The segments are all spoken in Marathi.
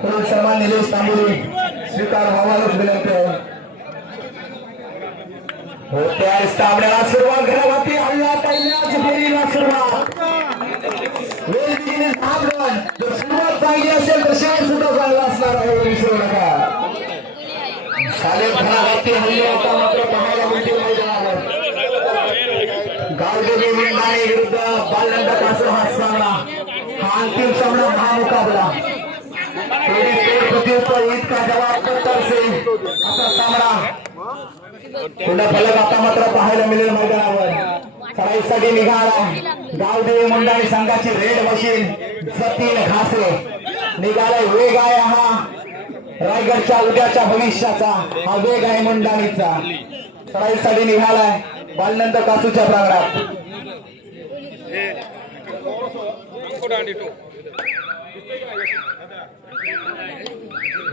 पुढील शर्मा निलेश तांबोली स्वीकार व्हावाच विनंती आहे. होत्या सामन्याला सुरुवात घरावरती हल्ला पहिल्याच फेरीला सुरुवात. वेल बिगिनिंग जर सुरुवात चांगली असेल तर शेवट सुद्धा चांगला असणार आहे विसरू नका. चालेल घरावरती हल्ले होता मात्र पाहायला मिळतील गावदेवी मिंडाणे विरुद्ध बालनंदा कासर हा सामना हा अंतिम सामना महामुकाबला थोडी इतका जवाब तरसे असा सामना. पुन्हा फलक आता मात्र पाहायला मिळेल मैदानावर. सराईसाठी निघाला. गावदेवी मंडळी संघाची रेड मशीन जतीन घासरे. निघालाय वेग आहे हा. रायगडच्या उद्याच्या भविष्याचा हा वेग आहे मुंडाणीचा सराईसाठी निघालाय. बालनंद कासूच्या प्रांगणात.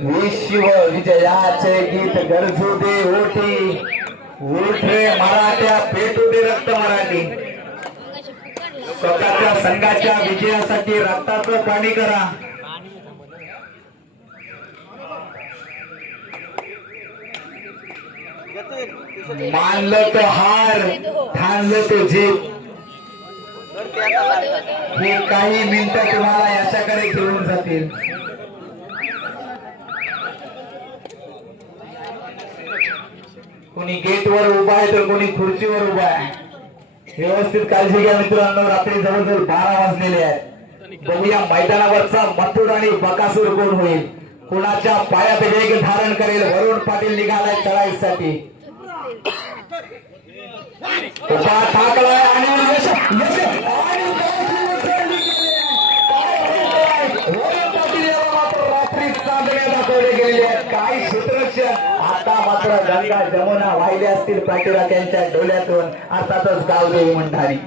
विश्व विजयाचे गीत गरजू दे ओटी उठ रे मराठ्या पेटू दे रक्त मराठी. स्वतःच्या संघाच्या विजयासाठी रक्ताचं पाणी करा. मानलं तो हार ठाणलं तो जीत हे काही मिनिटं तुम्हाला याच्याकडे घेऊन जातील. कोणी गेटवर उभा आहे तर कोणी खुर्चीवर उभा आहे. व्यवस्थित काळजी घ्या मित्रांनो रात्री जवळजवळ बारा वाजलेले आहेत. बघूया मैदानावरचा मथुर आणि बकासूर कोण होईल. कुणाच्या पायात वेग धारण करेल वरुण पाटील निघालाय चढाईसाठी काही क्षेत्ररक्षण आता मात्र गंगा जमुना वाहिले असतील पाठीराख्यांच्या डोळ्यातून. अर्थातच गावदेवी म्हणणारी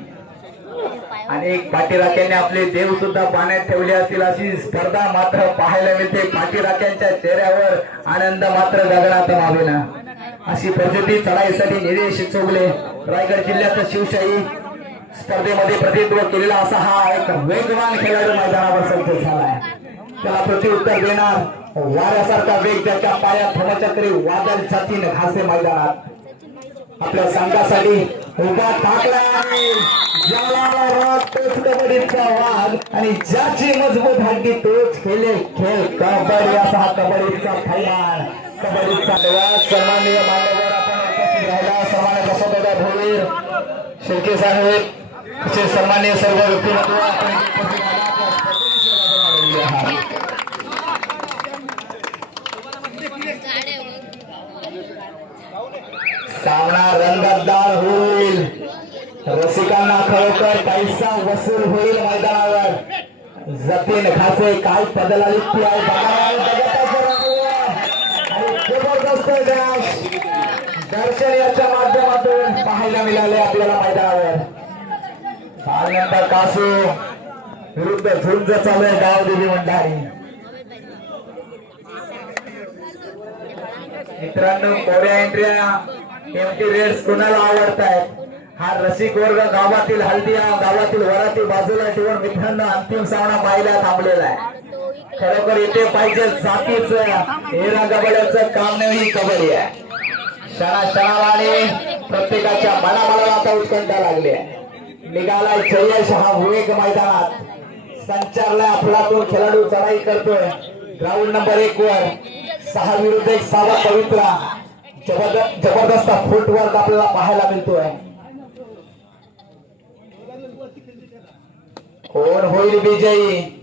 आणि पाठीराख्यांनी आपले देव सुद्धा पाण्यात ठेवले असतील अशी स्पर्धा मात्र पाहायला मिळते. पाठीराख्यांच्या चेहऱ्यावर आनंद मात्र गगनात मावेना. अशी प्रसिद्धी चढाईसाठी निलेश चोगले रायगड जिल्ह्याचा शिवशाही स्पर्धेमध्ये प्रतिनिधित्व केलेला असा हा एक वेगवान खेळाडू मैदानावर सज्ज झालाय. त्याला प्रत्युत्तर देणार वाऱ्यासारखा वेग त्याच्या पायात धमचक्री वादळ जातीन घासे मैदानात. आपल्या संघासाठी उभा आणि ज्याला कबड्डीचा वाद आणि ज्याची मजबूत हड्डी तोच खेळे खेळ कबड्डी. असा हा कबड्डीचा थैमान कबड्डीचा देवा सन्माननीय शेळके साहेब असे सन्मान्य सर्व व्यक्तिमत्व सामना रंगतदार होईल. रसिकांना खरोखर पैसा वसूल होईल मैदानावर. जतीन खासे काय पदलालिप्ती आहे. बघायला जगताचं जबरदस्त दर्शनाच्या माध्यमातून पाहायला मिळाले आपल्याला मैदानावर. त्यानंतर कासू. विरुद्ध झुंज चालू आहे गाव देवी मंडारी मित्रांनो कोऱ्या एंट्रिया एमटी रेड्स कुणाला आवडत आहेत हा रसिक वर्ग गावातील हल्दिया गावातील वरातील बाजूला ठेवून मित्रांनो अंतिम सामना पाहायला थांबलेला आहे. खरोखर इथे पाहिजे जातीच एरा गबड्याचं काम नाही ही कबड्डी आहे. क्षणा क्षणावाने प्रत्येकाच्या मनामनाला आता उत्कंठा लागली आहे. निघालाय जयश हा विवेक मैदानात. संचारलाय आपला तो खेळाडू चढाई करतोय. ग्राउंड नंबर एक वर. सहा विरुद्ध एक सावा पवित्रा. जबरदस्त जबरदस्त फुटवर्क आपल्याला पाहायला मिळतोय. कोण होईल विजयी?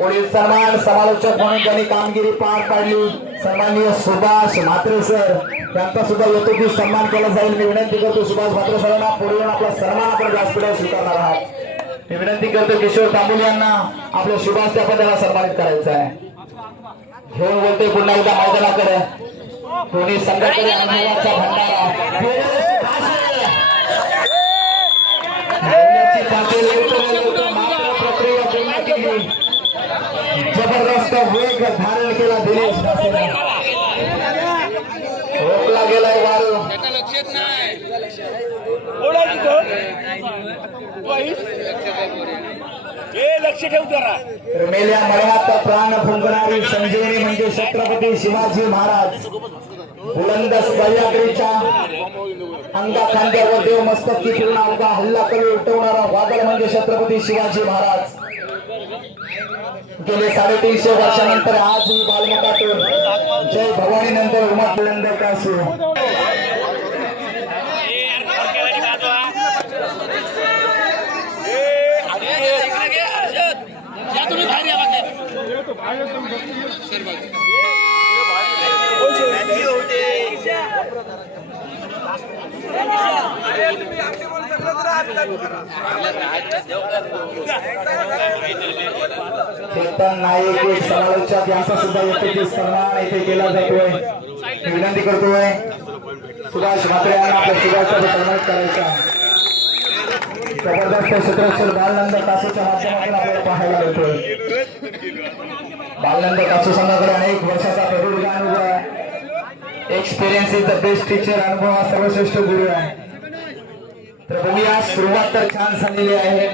पुढील सन्मान समालोचक म्हणून त्यांनी कामगिरी पार पाडली. सन्माननीय सुभाष म्हात्रे सर यांचा सुद्धा यथोचित सन्मान केला जाईल. मी विनंती करतो सुभाष म्हात्रे सरांना पुढे येऊन आपला सन्मान आपण व्यासपीठावर स्वीकारणार आहात. मी विनंती करतो किशोर तांबुले यांना आपल्या शुभास्त्या पदाला सन्मानित करायचं आहे. घेऊन बोलते पुन्हा एकदा मैदानाकडे. दोन्ही संघाकडे अनुभवाचा भंडारा पातळी लवकर लवकर मात्र प्रक्रिया पूर्ण केली जबरदस्त वेग केला दिनेश दासेने. रोखला गेलाय वारू लक्षात नाही हे लक्ष ठेव जरा रमेल्या मळ्यात प्राण फुंकणारी संजीवनी म्हणजे छत्रपती शिवाजी महाराज. बुलंद सह्याद्रीच्या अंगा खांद्यावर देव मस्तकी पूर्ण अंगा हल्ला करून उठवणारा वादळ म्हणजे छत्रपती शिवाजी महाराज. गेले साडेतीनशे वर्षानंतर आज ही बालमतातून जय भवानी नंतर उमा बुलंद कासू कीर्तन नाईक एक समालोचक यांचा सुद्धा यथोचित सन्मान येथे केला जातोय. विनंती करतोय. सुभाष म्हात्रे यांना आपल्या सुभाषचा सन्मान करायचा जबरदस्त क्षेत्रक्षर बालनंद कासूच्या माध्यमातून आपल्याला पाहायला मिळतोय. बालनंद कासू संघाकडे अनेक वर्षाचा प्रदीर्घ अनुभव आहे. Experience is the best teacher अनुभव हा सर्वश्रेष्ठ गुरु आहे. तर बघूया सुरुवात तर छान झालेली आहे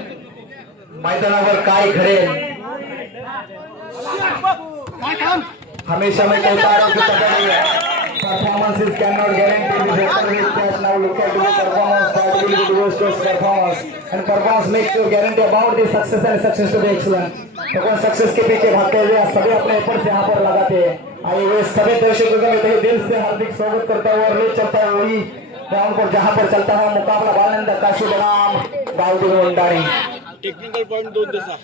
मैदानावर काय घडेल हमेशा में कहता हूं कि performance is can guarantee the return cash look at the performance that will be the guarantee about the success and success to the भगवान सक्सेस के पीछे भागते हुए सभी अपने एफर्ट्स यहां पर लगाते हैं आइए वे सभी दर्शकों का मैं दिल से हार्दिक स्वागत करता हूं और ले चलता हूं ग्राउंड पर जहाँ पर चलता है मुकाबला बालंद काशी बनाम गावडी वंडाणी टेक्निकल पॉईंट दोन तसा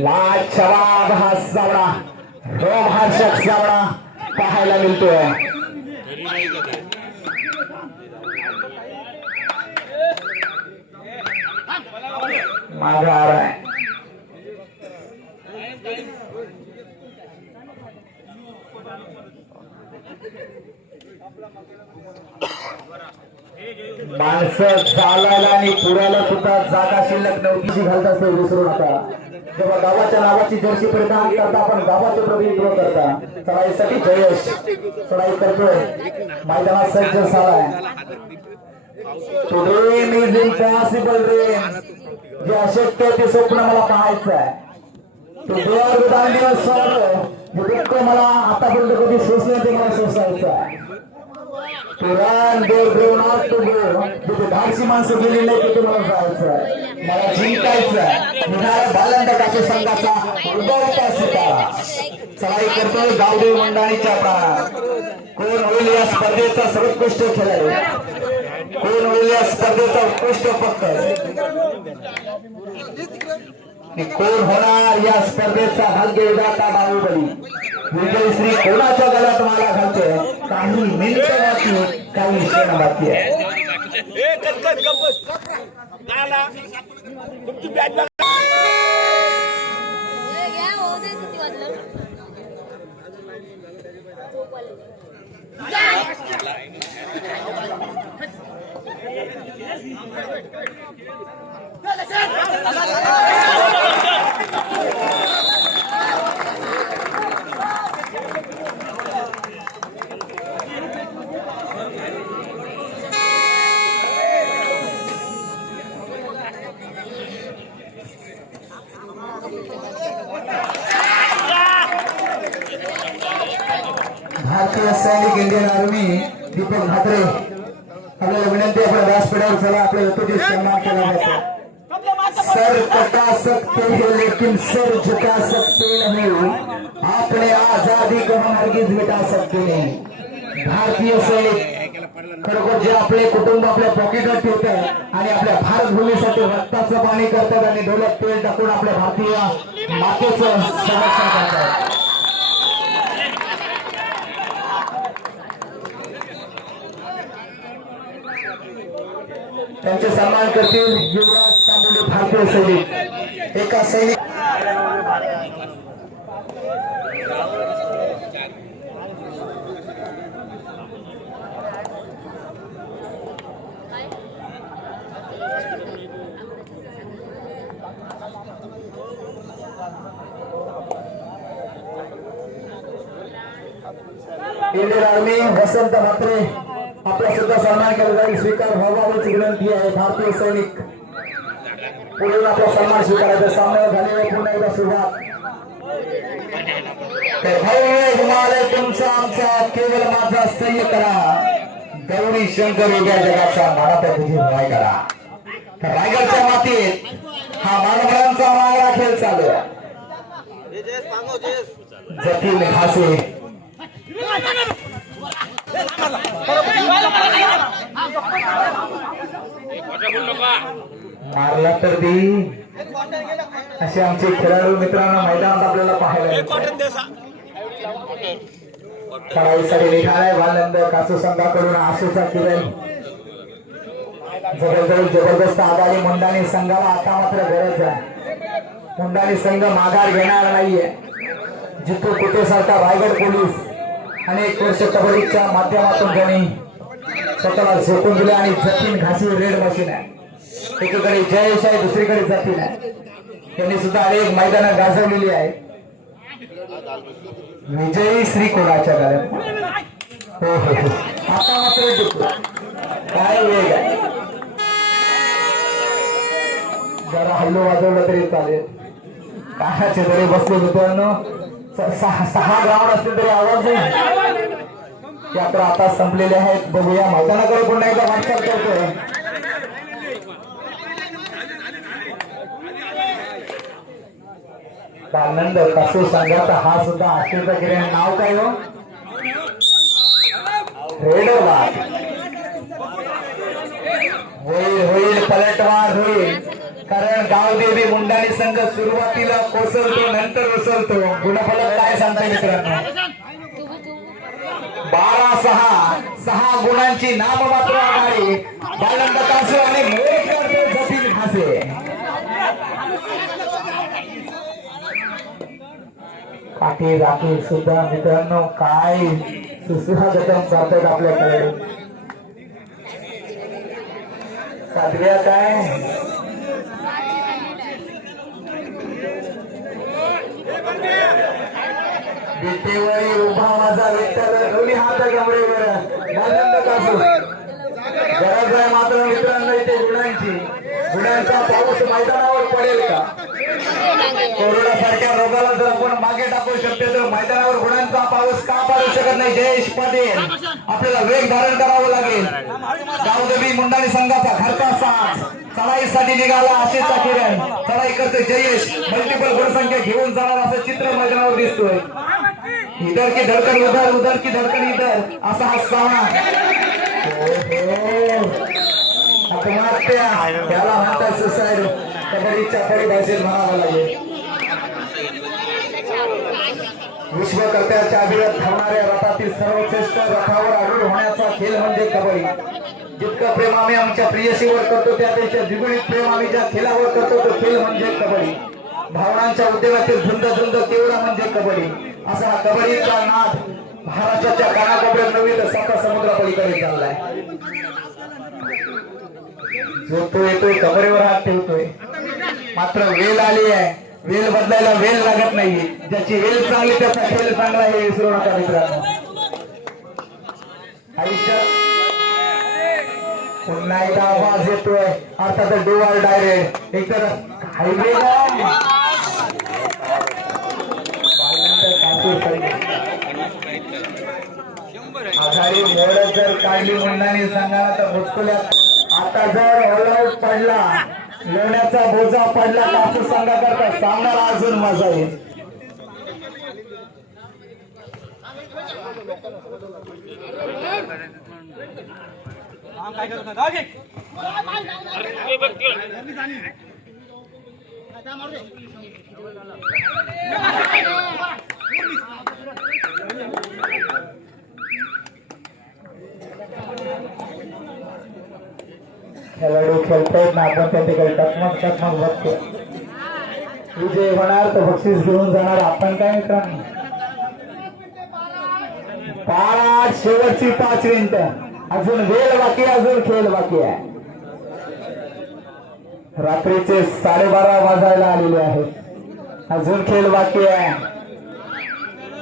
लाजवाब हा सावळा रोमहर्षक सावळा पाहायला मिळतोय. माघार आहे. माणसं चालायला आणि पुरायला सुद्धा जागा शिल्लक नव्हती घालत असते विसरू नका जेव्हा गावाच्या नावाची जर्सी परिधान करता आपण गावाचे प्रतिनिधित्व करता. चढाईसाठी जयश चढाई करतोय. मैदानात सज्ज झालाय. टुडे इज इम्पॉसिबल ड्रीम जे अशक्य ते स्वप्न मला पाहायचं आहे. तो देवावर विधान दिवस सोडलं मला आतापर्यंत कधी सोसलं ते मला सोसायचं आहे. तो रान देव देव नॉट तिथे धाडसी माणसं गेली नाही तिथे तुम्हाला जायचं आहे. मला जिंकायचं आहे. निघाला भालंद काशी संघाचा उद्भवता सितारा. चढाई करतो गावदेव मंडळीच्या प्राणात कोण होईल या स्पर्धेचा सर्वोत्कृष्ट खेळाडू? कोण होईल या स्पर्धेचा उत्कृष्ट पक्ष कोण होणार या स्पर्धेचा भाग्य विधाता बाहुबली? विजय श्री कोणाच्या गळ्यात मला घालतोय? काही मिनिट बाकी काही क्षण बाकी आहे. तुमची बॅट हे घ्या, होऊ दे किती वाजलं. झोप आली. भारतीय सैनिक इंडियन दीपक ठाकरे. आपल्याला विनंती आपण व्यासपीठावर चला आपल्या यथोचित सन्मान केला जातो सर कटा सकते हैं लेकिन सर झुका सकते नहीं आपने आजादी को हम हरगिज मिटा सकते नहीं भारतीय सैनिक खरोखर जे आपले कुटुंब आपल्या पॉकेटात ठेवतात आणि आपल्या भारत भूमीसाठी रक्ताचं पाणी करतात आणि डोळ्यात तेल टाकून आपल्या भारतीय मातेचं संरक्षण करतात. त्यांचे सन्मान करतील युवराज तांबोली भारतीय सैनिक. एका सैनिक इंडियन आर्मी वसंत म्हात्रे आपला सुद्धा सन्मान केला जाईल. स्वीकार व्हावाची विनंती आहे. भारतीय सैनिक. पुढे आपला सन्मान स्वीकारायचा. सामना झालेला पुन्हा एकदा सुरुवात. तर भव्य हिमालय तुमचा आमचा केवळ माझा सह्य करा. गौरी शंकर वेगळ्या जगाचा महाराष्ट्र तुझी करा. रायगडच्या मातीत हा मानवरांचा मागला खेळ चालू जतीन घासे मारला तर दे. असे आमचे खेळाडू मित्रांनो मैदानात आपल्याला पाहायला निघालाय बालनंद कासू संघाकडून आशेचा किरण. जबरदस्त जबरदस्त आघाडी. मुंडाणी संघाला आता मात्र गरज आहे. मुंडानी संघ माघार घेणार नाहीये. जितू कुठे सारखा रायगड पोलीस अनेक वर्ष कबड्डीच्या माध्यमातून त्यांनी स्वतःला झोपून दिले आणि जतीन घासी रेड मशीन आहे. एकीकडे जयेश आहे दुसरीकडे जतीन आहे. त्यांनी सुद्धा अनेक मैदानं गाजवलेली आहे विजयी श्री कोणाच्या गाड्यात हो हो हो. आता मात्र काय वेग आहे? जरा हल्लो वाजवलं तरी चालेल. कानाचे जरी बसले मित्रांनो सहा सहा ग्राउंड असतील तरी आवाज नाही यात्रा आता संपलेले आहेत. बघूया. मैदानाकडे पुन्हा एकदा वाटचाल करतोय आनंद कसे संघाचा हा सुद्धा आश्चर्यचा गिरे नाव काय हो? रेडोला होईल होईल. पलटवार होईल. कारण गावदेवी मुंडाणी संघ सुरुवातीला कोसळतो नंतर उसळतो. गुणफलक काय सांगताय मित्रांनो? बारा सहा. सहा गुणांची नाममात्र आघाडी. बालंद कासू आणि मोरकर ते जतीन काठी राखी सुद्धा मित्रांनो काय सुसुहा सुस्वागतम करतात आपल्याकडे. सातव्या काय? विटेवरी उभा माझा विठ्ठल दोन्ही हात कमरेवर. आनंद कासू गरज आहे मात्र मित्रांनो इथे गुणांची. गुणांचा पाऊस मैदानावर पडेल का? कोरोना सारख्या रोगाला जर आपण मागे टाकू शकतो तर मैदानावर गुणांचा पाऊस का पाडू शकत नाही? जयेश पाटील. आपल्याला वेग धारण करावं लागेल. गावदेवी मुंडाणी संघाचा घरचा साथ. चढाईसाठी निघाला आशेचा किरण चढाई करते जयेश. मल्टिपल गुणसंख्या घेऊन जाणार असं चित्र मैदानावर दिसतोय. इधर की धडकन उधर उधर की धडकन इधर। असा हा आत्महत्या त्याला म्हणतात सुसाईड कबड्डीच्या परिभाषेत म्हणावं लागेल विश्वकर्त्याच्या अभिरत धावणाऱ्या रथातील सर्वश्रेष्ठ रथावर आरूढ होण्याचा खेळ म्हणजे कबड्डी। जितकं प्रेम आम्ही आमच्या प्रियसीवर करतो त्यापेक्षा द्विगुणित प्रेम आम्ही ज्या खेळावर करतो तो खेळ म्हणजे कबड्डी। भावनांच्या उद्योगातील झुंद झुंद तेवढा म्हणजे कबड्डी। असा कबड्डीचा नाद महाराष्ट्राच्या कानाकोपऱ्यात नव्हे तर साता समुद्रापलीकडे चाललाय. झोपतो येतोय कबरेवर हात ठेवतोय. मात्र वेल आली आहे. वेल बदलायला वेल लागत नाही ज्याची वेल चांगली त्याचा खेळ चांगला हे विसरू नका मित्रांनो. आयुष्य पुन्हा एकदा आवाज येतोय. अर्थात डोवाल डायरेक्ट. एकतर हायवे आघाडी मोडत जर काढली मुंडाने सांगायला तर भुटकुल्या आता जर ऑलआउट पडला लोण्याचा बोजा पडला कापूस सांगा करता सामन्याला अजून मजा येईल. काय करत खेळाडू खेळतायत ना आपण त्या ठिकाणी टकमक टकमक बघतो. विजय होणार तर बक्षीस घेऊन जाणार आपण काय मित्रांनो? बारा शेवटची पाच मिनिट. अजून वेळ बाकी अजून खेळ बाकी आहे. रात्रीचे साडेबारा वाजायला आलेले आहेत. अजून खेळ बाकी आहे.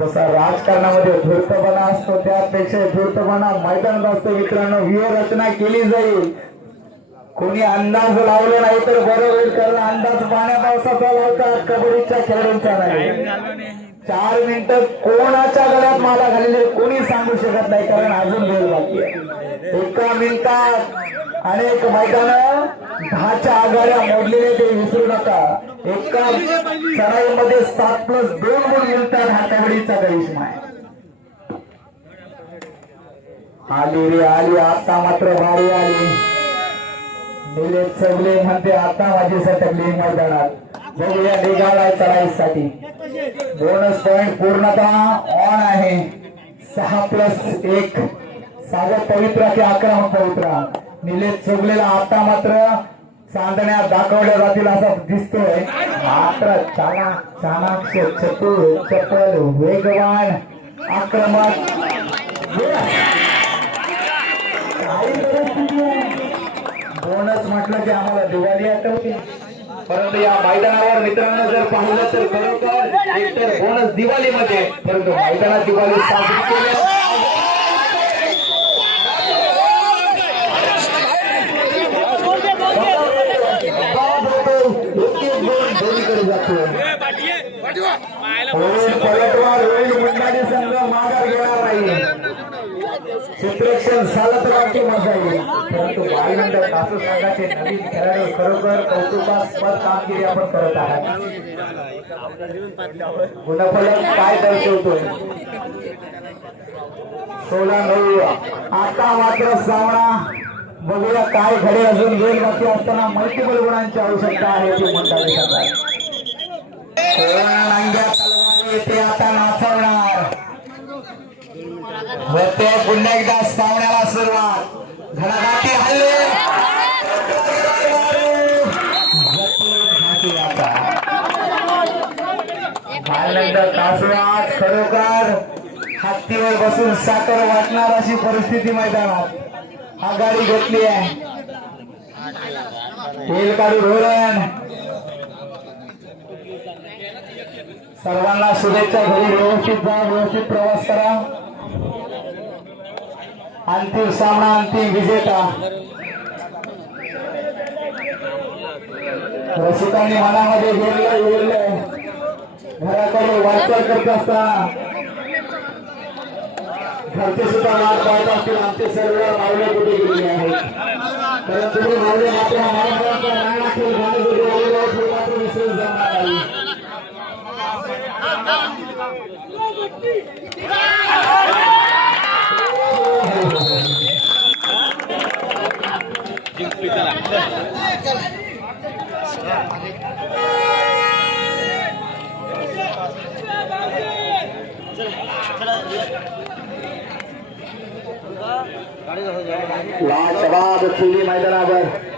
जसा राजकारणामध्ये धूर्तपणा असतो त्यापेक्षा धूर्तपणा मैदानात असतो. मित्रांनो व्यूहरचना केली जाईल. कोणी अंदाज लावला नाही तर बरं होईल कारण अंदाज पाण्या पावसाचा लावतात कबड्डीच्या खेळाडूंचा नाही. चार मिनिटं कोणाच्या गळ्यात माला घालेली कोणी सांगू शकत नाही कारण अजून वेळ बाकी आहे. एका मिनिटात अनेक मैदान दहाच्या आघाड्या मोडलेले ते विसरू नका. एका चढाईमध्ये सात प्लस दोन गुण मिळतात हा कबड्डीचा करिश्मा. आहे आली रे आली. आता मात्र भारी आली. निलेश चगले म्हणते आता माझी सटकली मैदानात. बघूया निघालाय चढाईसाठी बोनस पॉइंट पूर्णतः ऑन आहे. सहा प्लस एक. सागर पवित्रा की अकरा पवित्रा. निलेश चोगलेला आता मात्र चांदण्या दाखवल्या जातील असं दिसतोय. मात्र चाणाक चाणाक्ष चतुर चपल वेगवान आक्रमक. बोनस म्हटलं की आम्हाला दिवाळी आठवते. परंतु या मैदानावर मित्रांनो जर पाहिलं तर खरोखर एकतर बोनस दिवाळीमध्ये परंतु मैदानात दिवाळी साजरी केली दोन्हीकडे जातो होईल पलटवार होईल मंडाळी संघ माघार घेणार नाही. झालं तर मजा येईल परंतु बालनंतर संघाचे नवीन खेळाडू खरोखर कौतुकास्पद कामगिरी आपण करत आहात. गुणफलक काय दर्शवतोय? सोळा नऊ आता मात्र सामना. बघूया काय घडे अजून वेळ बाकी असताना मल्टिपल गुणांची आवश्यकता आहे ती मंडळी येते आता नाचवणार. व ते पुन्हा एकदा सामन्याला सुरुवात. घणाघाती हल्ले. त्यानंतर कासवात खरोखर हत्तीवर बसून साखर वाटणार अशी परिस्थिती मैदानात. आघाडी घेतली आहे. तेल काढू धोरण सर्वांना शुभेच्छा घरी व्यवस्थित जा व्यवस्थित प्रवास करा अंतिम सामना अंतिम विजेता रसिकांनी मनामध्ये घेरलं गेलं घराकडे वाटचाल करत असताना घरचे सुद्धा वाट पाहत असतील आमचे सर्व मावले कुठे गेलेले आहेत कारण तुम्ही मावले मात्र महाराष्ट्राचा जिंकली लाजवाब खुली मैदानावर